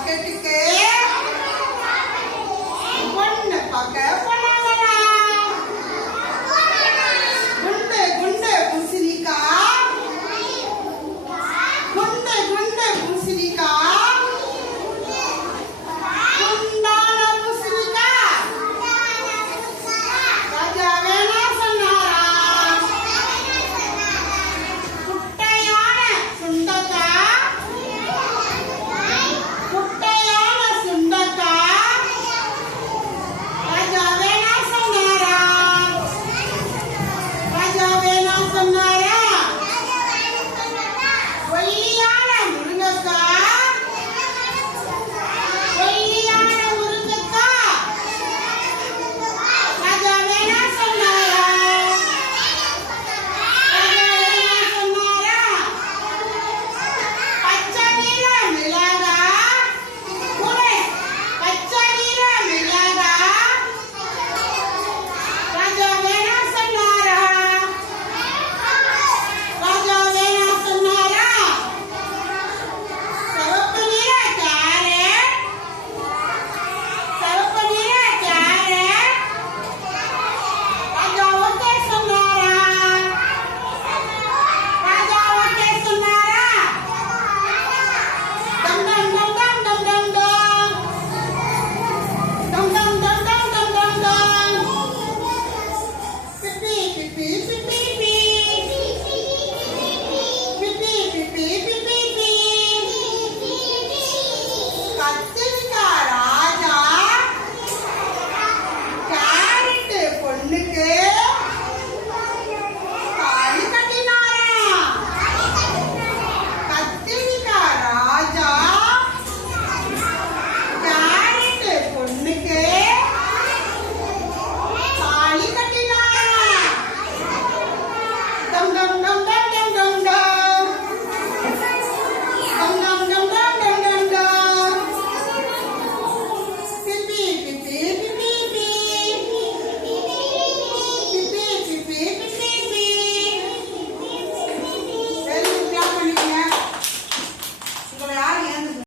pocket cake. One pocket.